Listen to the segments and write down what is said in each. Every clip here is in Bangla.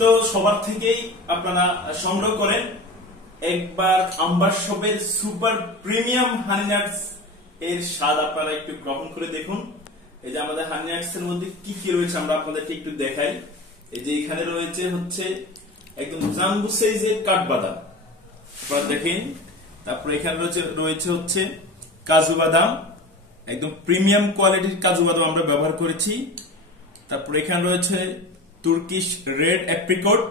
তো সবার থেকেই আপনারা সংগ্রহ করেন। একবার আম্বার শপের সুপার প্রিমিয়াম হানি নাটস এর স্বাদ আপনারা একটু গ্রহণ করে দেখুন। এই যে আমাদের হানি নাটস এর মধ্যে কি কি রয়েছে আমরা আপনাদেরকে একটু দেখাই। এই যে এখানে রয়েছে হচ্ছে একদম জাম্বো সাইজের কাঠবাদাম, আপনারা দেখেন। তারপরে এখানে রয়েছে হচ্ছে কাজু বাদাম, একদম প্রিমিয়াম কোয়ালিটির কাজু বাদাম আমরা ব্যবহার করেছি। তারপরে এখানে রয়েছে তুর্কিশ রেড অ্যাপ্রিকট।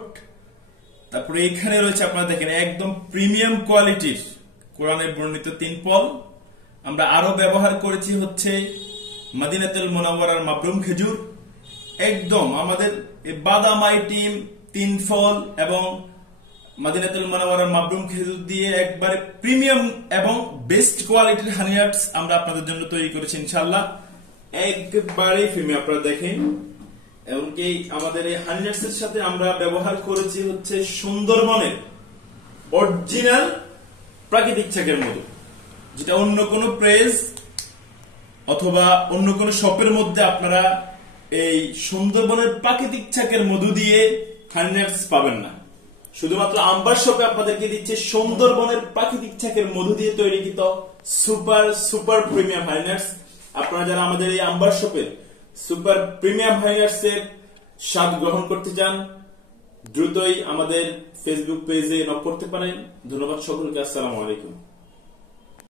তারপরে এখানে রয়েছে আপনারা দেখেন একদম প্রিমিয়াম কোয়ালিটির কোরআনের বর্ণিত 3 ফল। আমরা আরো ব্যবহার করেছি হচ্ছে মদিনাতুল মুনাওয়ারার মাবরুম খেজুর, একদম আমাদের বাদাম আইটেম 3 ফল এবং মদিনাতুল মুনাওয়ারার মাবরুম খেজুর দিয়ে একবারে প্রিমিয়াম এবং বেস্ট কোয়ালিটির হানি নাটস আমরা আপনাদের জন্য তৈরি করেছি ইনশাআল্লাহ। একবারে প্রিমিয়াম, আপনারা দেখেন। এমনকি আমাদের এই হানি নাটস এর সাথে আমরা ব্যবহার করেছি হচ্ছে সুন্দরবনের অরিজিনাল প্রাকৃতিক চাকের মধু, যেটা অন্য কোনো প্রেস অথবা অন্য কোনো শপের মধ্যে আপনারা এই সুন্দরবনের প্রাকৃতিক চাকের মধু দিয়ে হানি নাটস পাবেন না। শুধুমাত্র আম্বার শপে আপনাদেরকে দিচ্ছে সুন্দরবনের প্রাকৃতিক চাকের মধু দিয়ে তৈরিকৃত সুপার সুপার প্রিমিয়াম হানি নাটস। আপনারা যারা আমাদের এই আম্বার শপের সুপার প্রিমিয়াম হানি নাটস এর স্বাদ গ্রহণ করতে চান, দ্রুতই আমাদের ফেসবুক পেজে নক করতে পারেন। ধন্যবাদ সকলকে, আসসালামু আলাইকুম।